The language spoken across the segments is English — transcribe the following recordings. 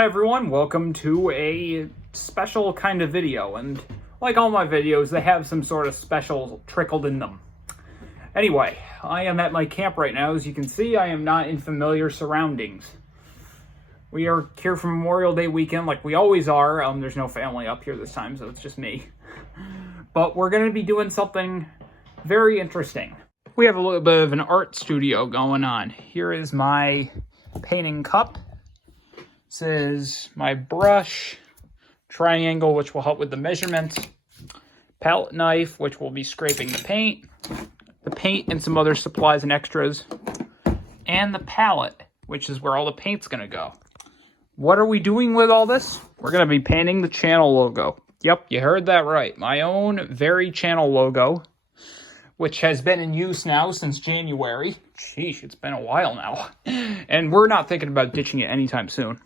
Hi everyone, welcome to a special kind of video, and like all my videos, they have some sort of special trickled in them. Anyway, I am at my camp right now. As you can see, I am not in familiar surroundings. We are here for Memorial Day weekend like we always are. There's no family up here this time, so it's just me. But we're going to be doing something very interesting. We have a little bit of an art studio going on. Here is my painting cup. This is my brush, triangle, which will help with the measurements, palette knife, which will be scraping the paint and some other supplies and extras, and the palette, which is where all the paint's going to go. What are we doing with all this? We're going to be painting the channel logo. Yep, you heard that right. My own very channel logo, which has been in use now since January. Sheesh, it's been a while now. And we're not thinking about ditching it anytime soon.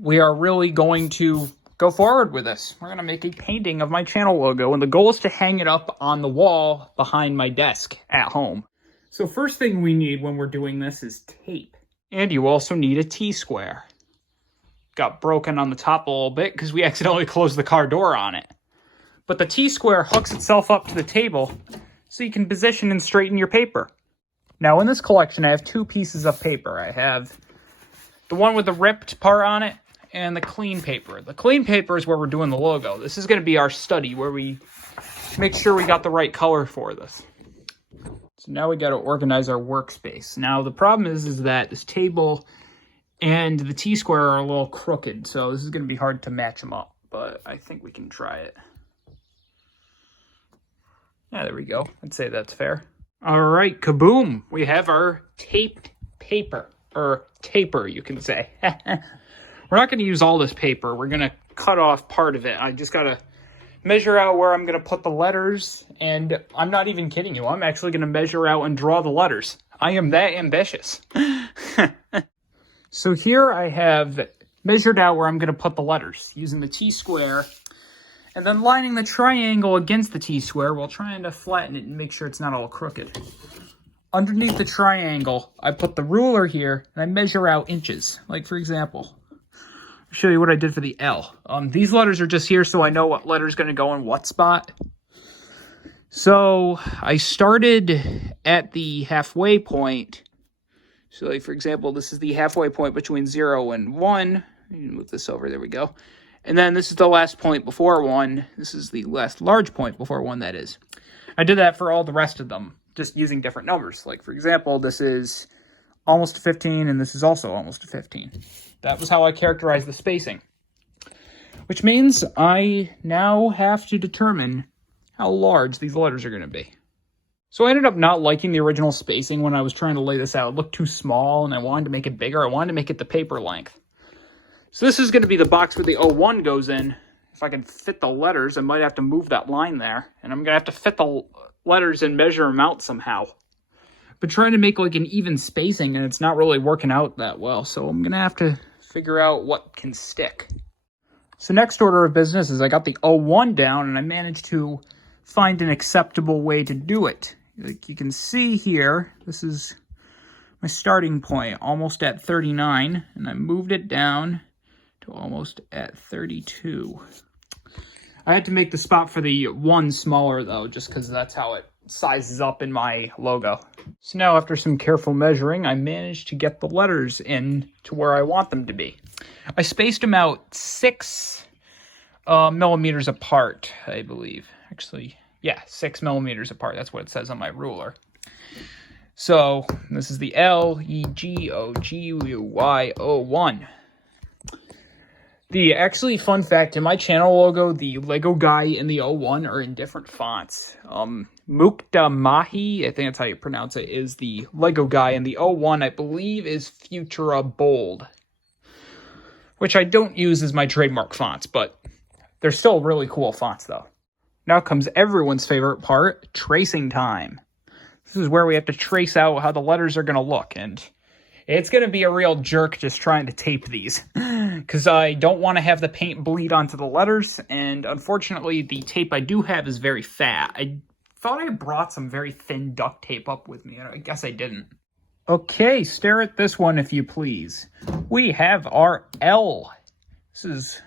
We are really going to go forward with this. We're going to make a painting of my channel logo, and the goal is to hang it up on the wall behind my desk at home. So first thing we need when we're doing this is tape. And you also need a T-square. Got broken on the top a little bit because we accidentally closed the car door on it. But the T-square hooks itself up to the table so you can position and straighten your paper. Now in this collection I have two pieces of paper. I have the one with the ripped part on it and the clean paper. The clean paper is where we're doing the logo. This is going to be our study where we make sure we got the right color for this. So now we got to organize our workspace. Now the problem is that this table and the T-square are a little crooked, so this is going to be hard to match them up, but I think we can try it. Yeah, there we go. I'd say that's fair. All right, kaboom. We have our taped paper, or taper, you can say. We're not going to use all this paper. We're going to cut off part of it. I just got to measure out where I'm going to put the letters, and I'm not even kidding you. I'm actually going to measure out and draw the letters. I am that ambitious. So here I have measured out where I'm going to put the letters using the T-square, and then lining the triangle against the T-square while trying to flatten it and make sure it's not all crooked. Underneath the triangle, I put the ruler here, and I measure out inches. Like, for example, I'll show you what I did for the L. These letters are just here so I know what letter's going to go in what spot. So I started at the halfway point. So, like, for example, this is the halfway point between 0 and 1. Move this over. There we go. And then this is the last point before 1. This is the last large point before 1, that is. I did that for all the rest of them, just using different numbers. Like, for example, this is almost 15, and this is also almost 15. That was how I characterized the spacing. Which means I now have to determine how large these letters are going to be. So I ended up not liking the original spacing when I was trying to lay this out. It looked too small, and I wanted to make it bigger. I wanted to make it the paper length. So this is going to be the box where the 01 goes in. If I can fit the letters, I might have to move that line there. And I'm going to have to fit the letters and measure them out somehow. But trying to make like an even spacing, and it's not really working out that well. So I'm going to have to figure out what can stick. So next order of business is I got the 01 down, and I managed to find an acceptable way to do it. Like you can see here, this is my starting point, almost at 39, and I moved it down to almost at 32. I had to make the spot for the 1 smaller, though, just because that's how it sizes up in my logo. So now, after some careful measuring, I managed to get the letters in to where I want them to be. I spaced them out 6 millimeters apart, I believe. Actually, yeah, 6 millimeters apart. That's what it says on my ruler. So this is the LEGOGUY01. The actually fun fact, in my channel logo, the Lego guy and the 01 are in different fonts. Mukta Mahi, I think that's how you pronounce it, is the Lego guy, and the 01, I believe, is Futura Bold, which I don't use as my trademark fonts, but they're still really cool fonts, though. Now comes everyone's favorite part, tracing time. This is where we have to trace out how the letters are going to look, and it's going to be a real jerk just trying to tape these, because I don't want to have the paint bleed onto the letters, and unfortunately the tape I do have is very fat. I thought I brought some very thin duct tape up with me, and I guess I didn't. Okay, stare at this one if you please. We have our L. This is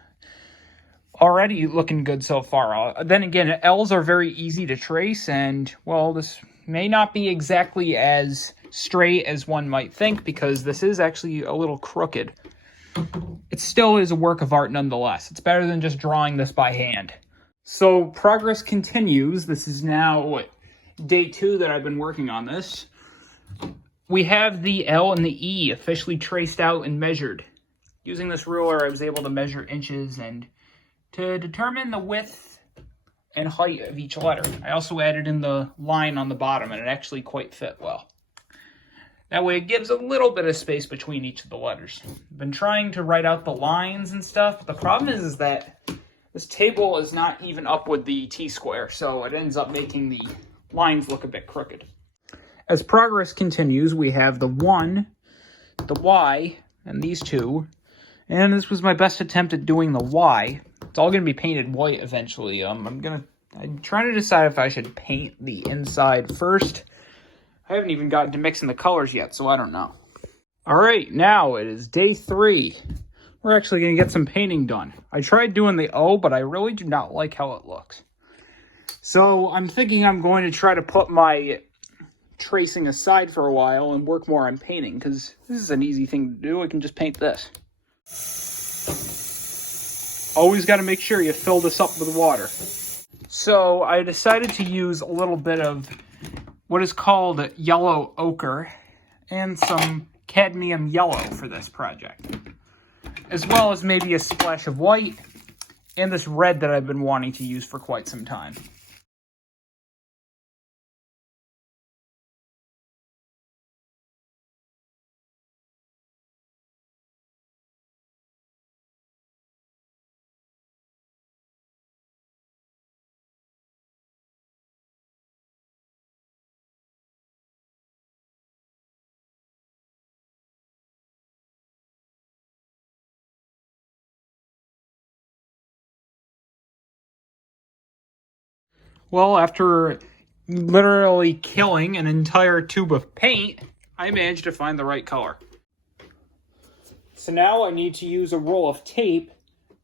already looking good so far. Then again, L's are very easy to trace, and, well, this may not be exactly as straight as one might think, because this is actually a little crooked. It still is a work of art nonetheless. It's better than just drawing this by hand. So progress continues. This is now day 2 that I've been working on this. We have the L and the E officially traced out and measured. Using this ruler, I was able to measure inches and to determine the width and height of each letter. I also added in the line on the bottom, and it actually quite fit well. That way it gives a little bit of space between each of the letters. I've been trying to write out the lines and stuff, but the problem is that this table is not even up with the T-square, so it ends up making the lines look a bit crooked. As progress continues, we have the 1, the Y, and these 2. And this was my best attempt at doing the Y. It's all going to be painted white eventually. I'm trying to decide if I should paint the inside first. I haven't even gotten to mixing the colors yet, so I don't know. Alright, now it is day 3. We're actually going to get some painting done. I tried doing the O, but I really do not like how it looks. So I'm thinking I'm going to try to put my tracing aside for a while and work more on painting, because this is an easy thing to do. I can just paint this. Always got to make sure you fill this up with water. So I decided to use a little bit of what is called yellow ochre and some cadmium yellow for this project, as well as maybe a splash of white and this red that I've been wanting to use for quite some time. Well, after literally killing an entire tube of paint, I managed to find the right color. So now I need to use a roll of tape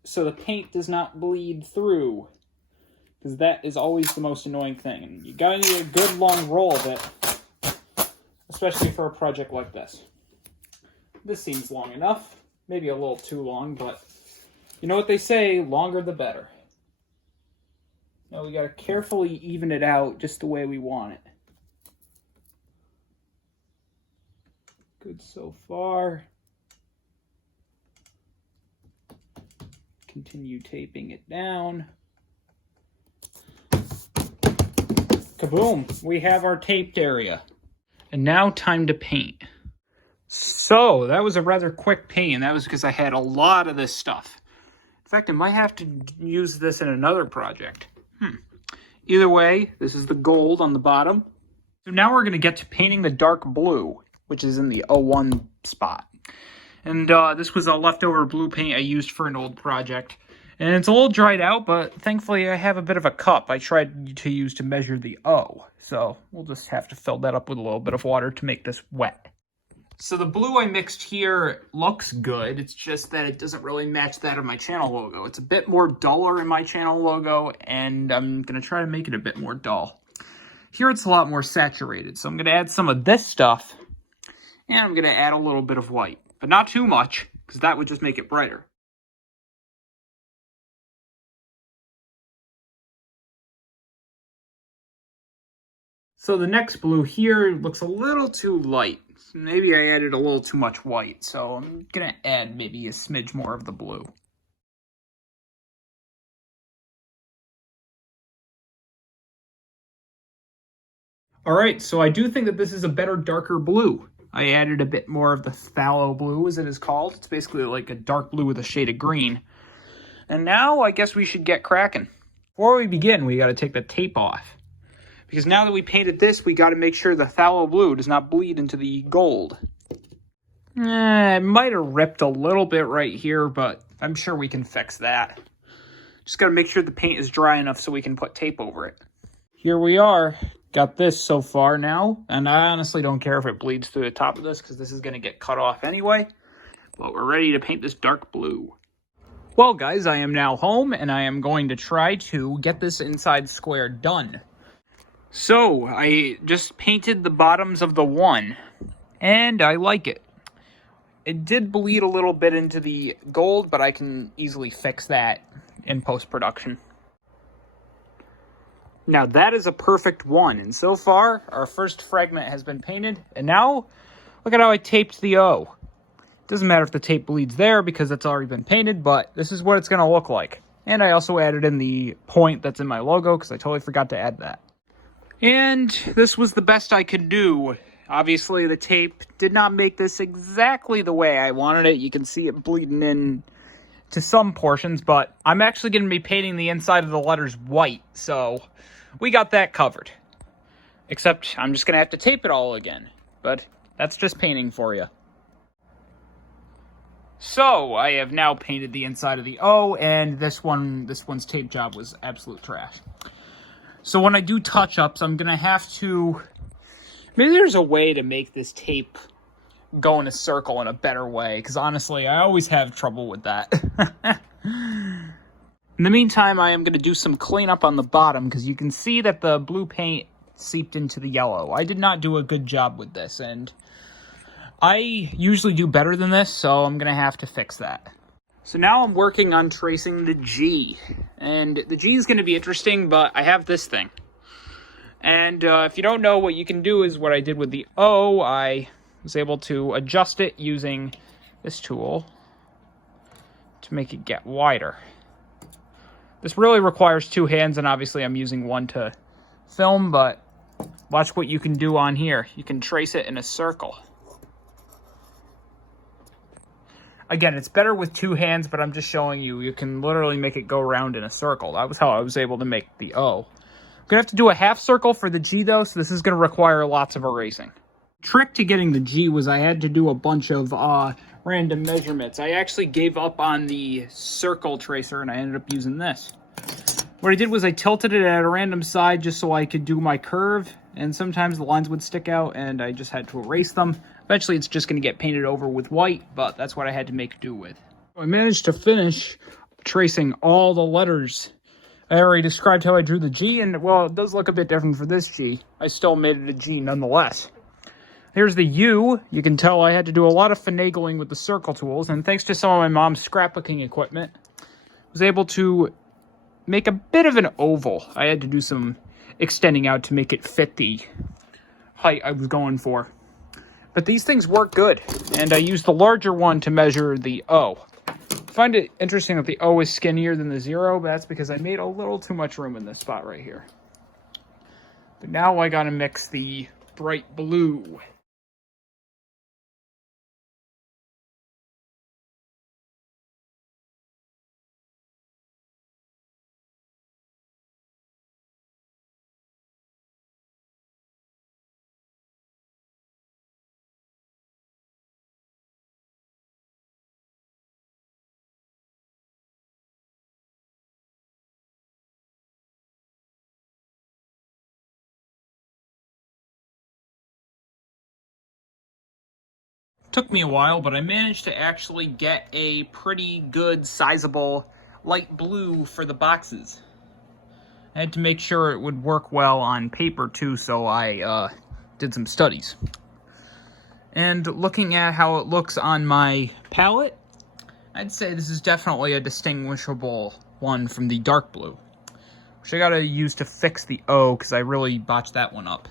so the paint does not bleed through, because that is always the most annoying thing. And you gotta need a good long roll of it, especially for a project like this. This seems long enough, maybe a little too long, but you know what they say, longer the better. Now we gotta carefully even it out just the way we want it. Good so far. Continue taping it down. Kaboom! We have our taped area. And now time to paint. So, that was a rather quick paint, and that was because I had a lot of this stuff. In fact, I might have to use this in another project. Either way, this is the gold on the bottom. So now we're going to get to painting the dark blue, which is in the 01 spot. And this was a leftover blue paint I used for an old project. And it's a little dried out, but thankfully I have a bit of a cup I tried to use to measure the O. So we'll just have to fill that up with a little bit of water to make this wet. So the blue I mixed here looks good. It's just that it doesn't really match that of my channel logo. It's a bit more duller in my channel logo, and I'm going to try to make it a bit more dull. Here it's a lot more saturated, so I'm going to add some of this stuff, and I'm going to add a little bit of white. But not too much, because that would just make it brighter. So the next blue here looks a little too light. Maybe I added a little too much white, so I'm going to add maybe a smidge more of the blue. Alright, so I do think that this is a better, darker blue. I added a bit more of the phthalo blue, as it is called. It's basically like a dark blue with a shade of green. And now I guess we should get cracking. Before we begin, we got to take the tape off. Because now that we painted this, we got to make sure the phthalo blue does not bleed into the gold. It might have ripped a little bit right here, but I'm sure we can fix that. Just got to make sure the paint is dry enough so we can put tape over it. Here we are. Got this so far now, and I honestly don't care if it bleeds through the top of this because this is going to get cut off anyway. But we're ready to paint this dark blue. Well, guys, I am now home, and I am going to try to get this inside square done. So, I just painted the bottoms of the one, and I like it. It did bleed a little bit into the gold, but I can easily fix that in post-production. Now, that is a perfect one, and so far, our first fragment has been painted, and now, look at how I taped the O. Doesn't matter if the tape bleeds there because it's already been painted, but this is what it's going to look like. And I also added in the point that's in my logo because I totally forgot to add that. And this was the best I could do. Obviously, the tape did not make this exactly the way I wanted it. You can see it bleeding in to some portions, but I'm actually going to be painting the inside of the letters white, so we got that covered. Except I'm just going to have to tape it all again, but that's just painting for you. So, I have now painted the inside of the O, and this one's tape job was absolute trash. So when I do touch-ups, I'm going to have to... Maybe there's a way to make this tape go in a circle in a better way, because honestly, I always have trouble with that. In the meantime, I am going to do some cleanup on the bottom, because you can see that the blue paint seeped into the yellow. I did not do a good job with this, and I usually do better than this, so I'm going to have to fix that. So now I'm working on tracing the G. And the G is going to be interesting, but I have this thing. And if you don't know, what you can do is what I did with the O. I was able to adjust it using this tool to make it get wider. This really requires two hands, and obviously I'm using one to film, but watch what you can do on here. You can trace it in a circle. Again, it's better with two hands, but I'm just showing you. You can literally make it go around in a circle. That was how I was able to make the O. I'm going to have to do a half circle for the G, though, so this is going to require lots of erasing. Trick to getting the G was I had to do a bunch of random measurements. I actually gave up on the circle tracer, and I ended up using this. What I did was I tilted it at a random side just so I could do my curve, and sometimes the lines would stick out, and I just had to erase them. Eventually, it's just going to get painted over with white, but that's what I had to make do with. I managed to finish tracing all the letters. I already described how I drew the G, and, well, it does look a bit different for this G. I still made it a G nonetheless. Here's the U. You can tell I had to do a lot of finagling with the circle tools, and thanks to some of my mom's scrapbooking equipment, I was able to make a bit of an oval. I had to do some extending out to make it fit the height I was going for. But these things work good, and I used the larger one to measure the O. I find it interesting that the O is skinnier than the 0, but that's because I made a little too much room in this spot right here. But now I gotta mix the bright blue. Took me a while, but I managed to actually get a pretty good, sizable light blue for the boxes. I had to make sure it would work well on paper too, so I did some studies. And looking at how it looks on my palette, I'd say this is definitely a distinguishable one from the dark blue, which I gotta use to fix the O, because I really botched that one up.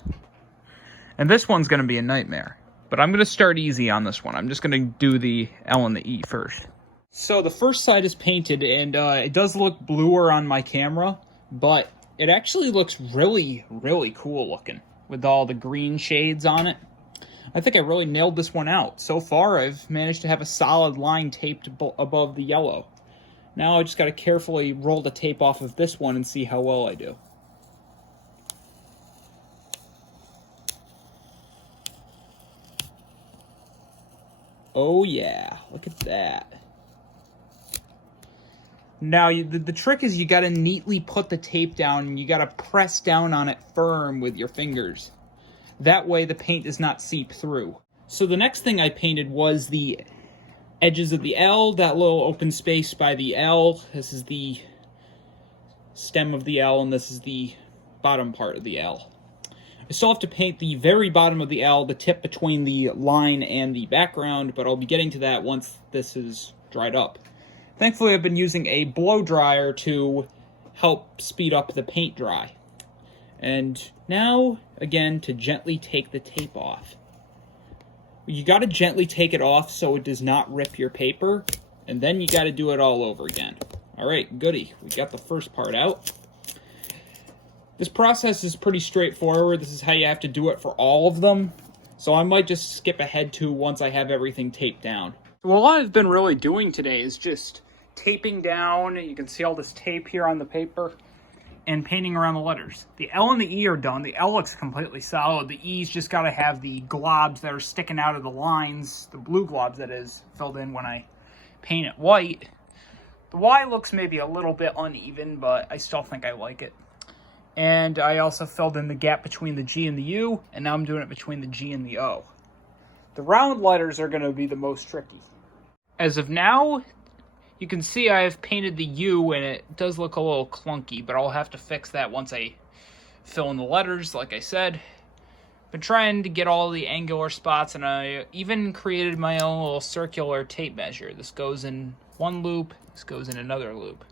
And this one's gonna be a nightmare. But I'm going to start easy on this one. I'm just going to do the L and the E first. So the first side is painted, and it does look bluer on my camera, but it actually looks really, really cool looking with all the green shades on it. I think I really nailed this one out. So far, I've managed to have a solid line taped above the yellow. Now I just got to carefully roll the tape off of this one and see how well I do. Oh yeah, look at that. Now, the trick is you got to neatly put the tape down and you got to press down on it firm with your fingers. That way the paint does not seep through. So the next thing I painted was the edges of the L, that little open space by the L. This is the stem of the L and this is the bottom part of the L. I still have to paint the very bottom of the L, the tip between the line and the background, but I'll be getting to that once this is dried up. Thankfully, I've been using a blow dryer to help speed up the paint dry. And now, again, to gently take the tape off. You got to gently take it off so it does not rip your paper, and then you got to do it all over again. All right, goody. We got the first part out. This process is pretty straightforward. This is how you have to do it for all of them. So I might just skip ahead to once I have everything taped down. Well, what I've been really doing today is just taping down. You can see all this tape here on the paper and painting around the letters. The L and the E are done. The L looks completely solid. The E's just got to have the globs that are sticking out of the lines, the blue globs that is, filled in when I paint it white. The Y looks maybe a little bit uneven, but I still think I like it. And I also filled in the gap between the G and the U, and now I'm doing it between the G and the O. The round letters are going to be the most tricky. As of now, you can see I have painted the U, and it does look a little clunky, but I'll have to fix that once I fill in the letters, like I said. Been trying to get all the angular spots, and I even created my own little circular tape measure. This goes in one loop, this goes in another loop.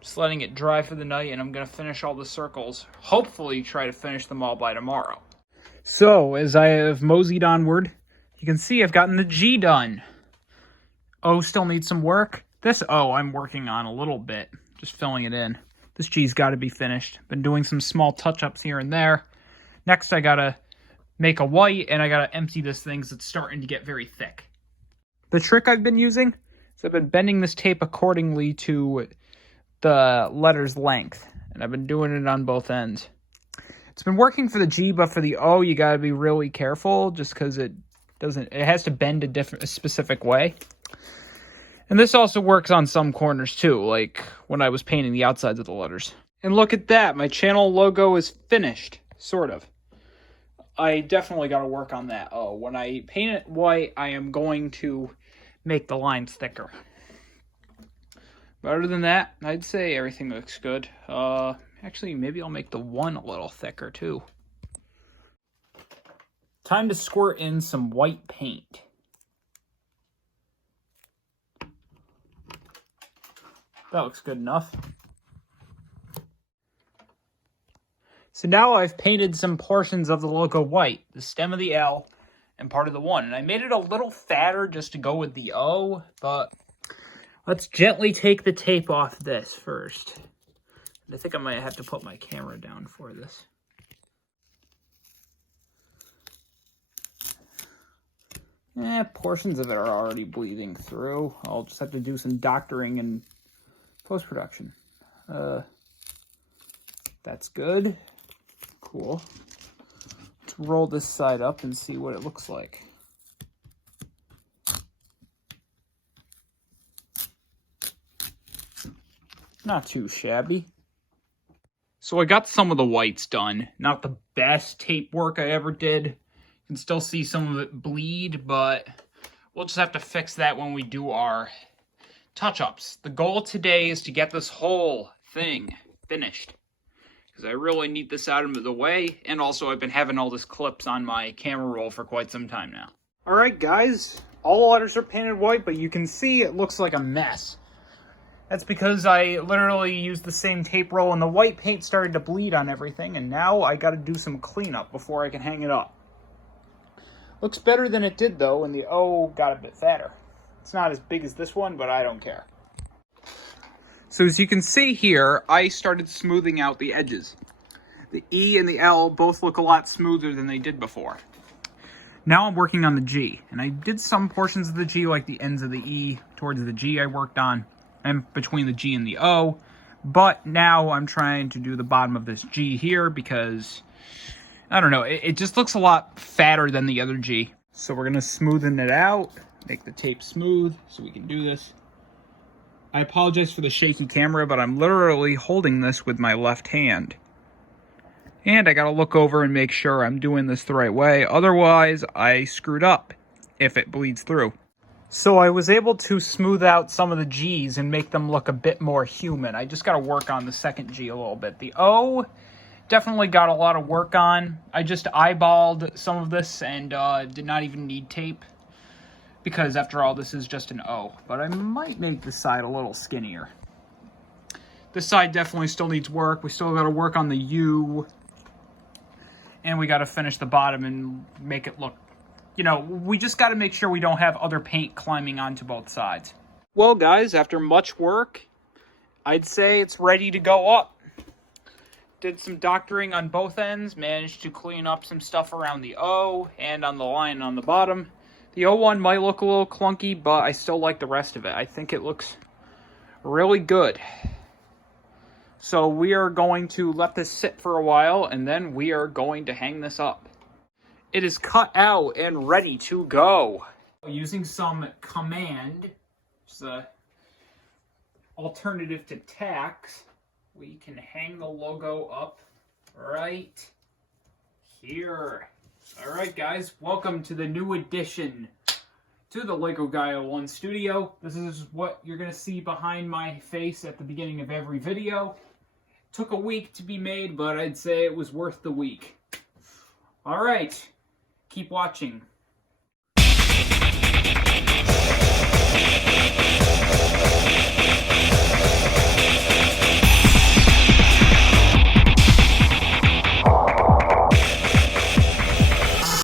Just letting it dry for the night, and I'm going to finish all the circles. Hopefully try to finish them all by tomorrow. So, as I have moseyed onward, you can see I've gotten the G done. O still needs some work. This O I'm working on a little bit, just filling it in. This G's got to be finished. Been doing some small touch-ups here and there. Next I got to make a white, and I got to empty this thing because it's starting to get very thick. The trick I've been using is I've been bending this tape accordingly to the letter's length, and I've been doing it on both ends. It's been working for the G, but for the O, you got to be really careful just because it has to bend a specific way. And this also works on some corners too, like when I was painting the outsides of the letters. And look at that, my channel logo is finished, sort of. I definitely got to work on that. Oh, when I paint it white, I am going to make the lines thicker. But other than that, I'd say everything looks good. Actually, maybe I'll make the one a little thicker too. Time to squirt in some white paint. That looks good enough. So now I've painted some portions of the logo white, the stem of the L and part of the 1. And I made it a little fatter just to go with the O, but let's gently take the tape off this first. I think I might have to put my camera down for this. Portions of it are already bleeding through. I'll just have to do some doctoring and post-production. That's good. Cool. Let's roll this side up and see what it looks like. Not too shabby. So I got some of the whites done. Not the best tape work I ever did. You can still see some of it bleed, but we'll just have to fix that when we do our touch-ups. The goal today is to get this whole thing finished, because I really need this out of the way, and also I've been having all these clips on my camera roll for quite some time now. Alright guys, all the letters are painted white, but you can see it looks like a mess. That's because I literally used the same tape roll and the white paint started to bleed on everything, and now I gotta do some cleanup before I can hang it up. Looks better than it did though, and the O got a bit fatter. It's not as big as this one, but I don't care. So as you can see here, I started smoothing out the edges. The E and the L both look a lot smoother than they did before. Now I'm working on the G, and I did some portions of the G, like the ends of the E towards the G I worked on, and between the G and the O, but now I'm trying to do the bottom of this G here because, I don't know, it just looks a lot fatter than the other G. So we're going to smoothen it out, make the tape smooth so we can do this. I apologize for the shaky camera, but I'm literally holding this with my left hand. And I gotta look over and make sure I'm doing this the right way. Otherwise, I screwed up if it bleeds through. So I was able to smooth out some of the G's and make them look a bit more human. I just gotta work on the second G a little bit. The O definitely got a lot of work on. I just eyeballed some of this and did not even need tape. Because after all, this is just an O. But I might make this side a little skinnier. This side definitely still needs work. We still gotta work on the U. And we gotta finish the bottom and make it look, you know, we just gotta make sure we don't have other paint climbing onto both sides. Well, guys, after much work, I'd say it's ready to go up. Did some doctoring on both ends, managed to clean up some stuff around the O and on the line on the bottom. The O one might look a little clunky, but I still like the rest of it. I think it looks really good. So we are going to let this sit for a while, and then we are going to hang this up. It is cut out and ready to go. Using some command, which is an alternative to tax, we can hang the logo up right here. All right, guys, welcome to the new addition to the Lego Gaia 1 studio. This is what you're going to see behind my face at the beginning of every video. Took a week to be made, but I'd say it was worth the week. All right, keep watching.